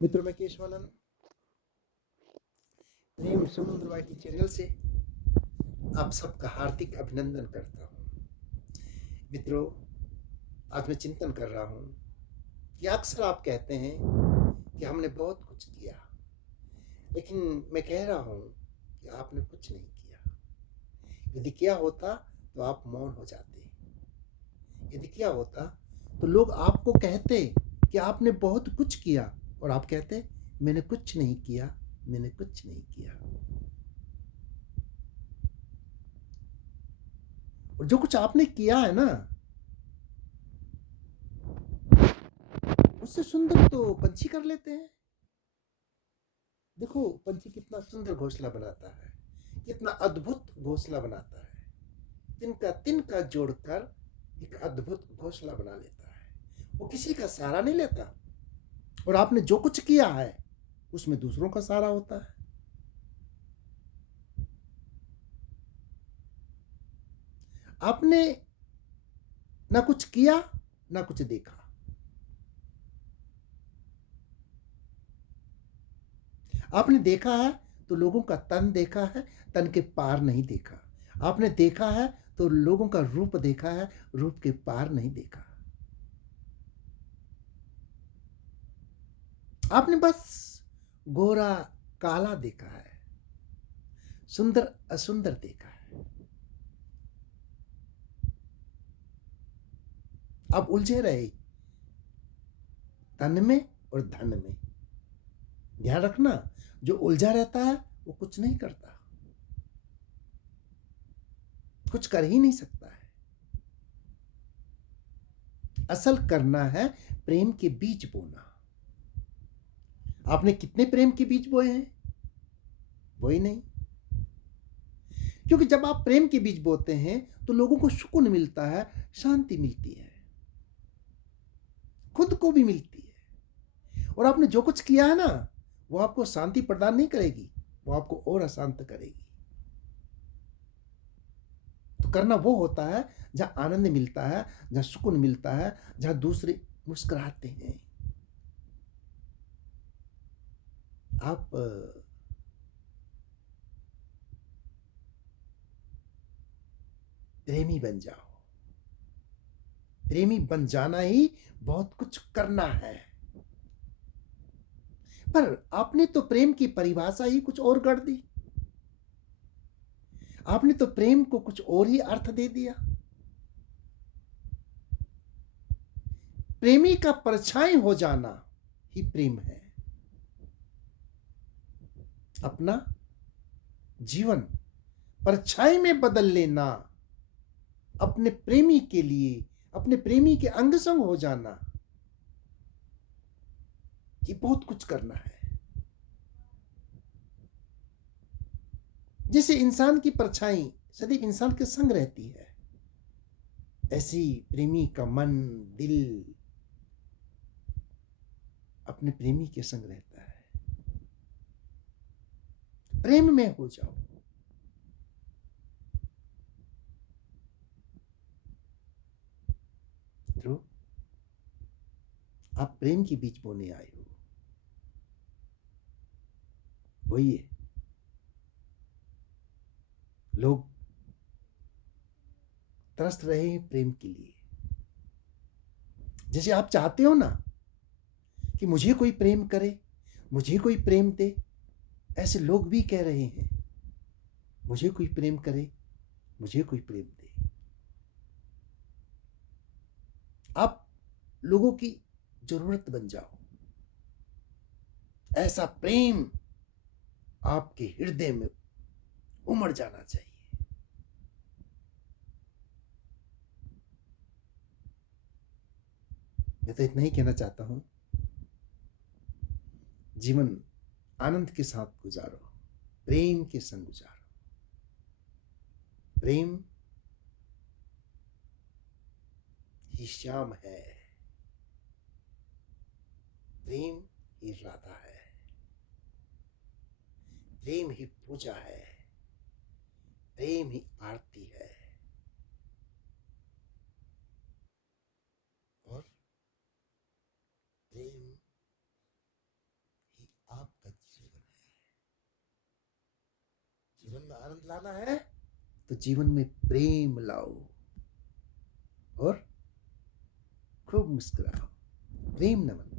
मित्रों, मैं केशवानंद प्रेम समुद्र वाटी चैनल से आप सबका हार्दिक अभिनंदन करता हूँ। मित्रों, आज मैं चिंतन कर रहा हूँ कि अक्सर आप कहते हैं कि हमने बहुत कुछ किया, लेकिन मैं कह रहा हूँ कि आपने कुछ नहीं किया। यदि किया होता तो आप मौन हो जाते। यदि किया होता तो लोग आपको कहते कि आपने बहुत कुछ किया, और आप कहते मैंने कुछ नहीं किया, मैंने कुछ नहीं किया। और जो कुछ आपने किया है ना, उससे सुंदर तो पंछी कर लेते हैं। देखो, पंछी कितना सुंदर घोंसला बनाता है, कितना अद्भुत घोंसला बनाता है। तिनका तिनका जोड़कर एक अद्भुत घोंसला बना लेता है। वो किसी का सहारा नहीं लेता। और आपने जो कुछ किया है उसमें दूसरों का सहारा होता है। आपने ना कुछ किया, ना कुछ देखा। आपने देखा है तो लोगों का तन देखा है, तन के पार नहीं देखा। आपने देखा है तो लोगों का रूप देखा है, रूप के पार नहीं देखा। आपने बस गोरा काला देखा है, सुंदर असुंदर देखा है। आप उलझे रहे तन में और धन में। ध्यान रखना, जो उलझा रहता है वो कुछ नहीं करता, कुछ कर ही नहीं सकता है। असल करना है प्रेम के बीज बोना। आपने कितने प्रेम के बीज बोए हैं? वही नहीं। क्योंकि जब आप प्रेम के बीज बोते हैं तो लोगों को सुकून मिलता है, शांति मिलती है, खुद को भी मिलती है। और आपने जो कुछ किया है ना, वो आपको शांति प्रदान नहीं करेगी, वो आपको और अशांत करेगी। तो करना वो होता है जहां आनंद मिलता है, जहां सुकून मिलता है, जहां दूसरे मुस्कुराते हैं। आप प्रेमी बन जाओ। प्रेमी बन जाना ही बहुत कुछ करना है। पर आपने तो प्रेम की परिभाषा ही कुछ और कर दी। आपने तो प्रेम को कुछ और ही अर्थ दे दिया। प्रेमी का परछाई हो जाना ही प्रेम है। अपना जीवन परछाई में बदल लेना, अपने प्रेमी के लिए, अपने प्रेमी के अंग संग हो जाना, ये बहुत कुछ करना है। जैसे इंसान की परछाई सदैव इंसान के संग रहती है, ऐसी प्रेमी का मन, दिल अपने प्रेमी के संग रहता है। प्रेम में हो जाओ। तो आप प्रेम के बीच बोने आए हो, वही है। लोग तरस रहे हैं प्रेम के लिए। जैसे आप चाहते हो ना कि मुझे कोई प्रेम करे, मुझे कोई प्रेम दे, ऐसे लोग भी कह रहे हैं मुझे कोई प्रेम करे, मुझे कोई प्रेम दे। आप लोगों की जरूरत बन जाओ। ऐसा प्रेम आपके हृदय में उमड़ जाना चाहिए। मैं तो इतना ही कहना चाहता हूं, जीवन आनंद के साथ गुजारो, प्रेम के संग गुजारो। प्रेम ही श्याम है, प्रेम ही राधा है, प्रेम ही पूजा है, प्रेम ही आरती है, और प्रेम आनंद लाना है तो जीवन में प्रेम लाओ और खूब मुस्कुराओ। प्रेम नमन।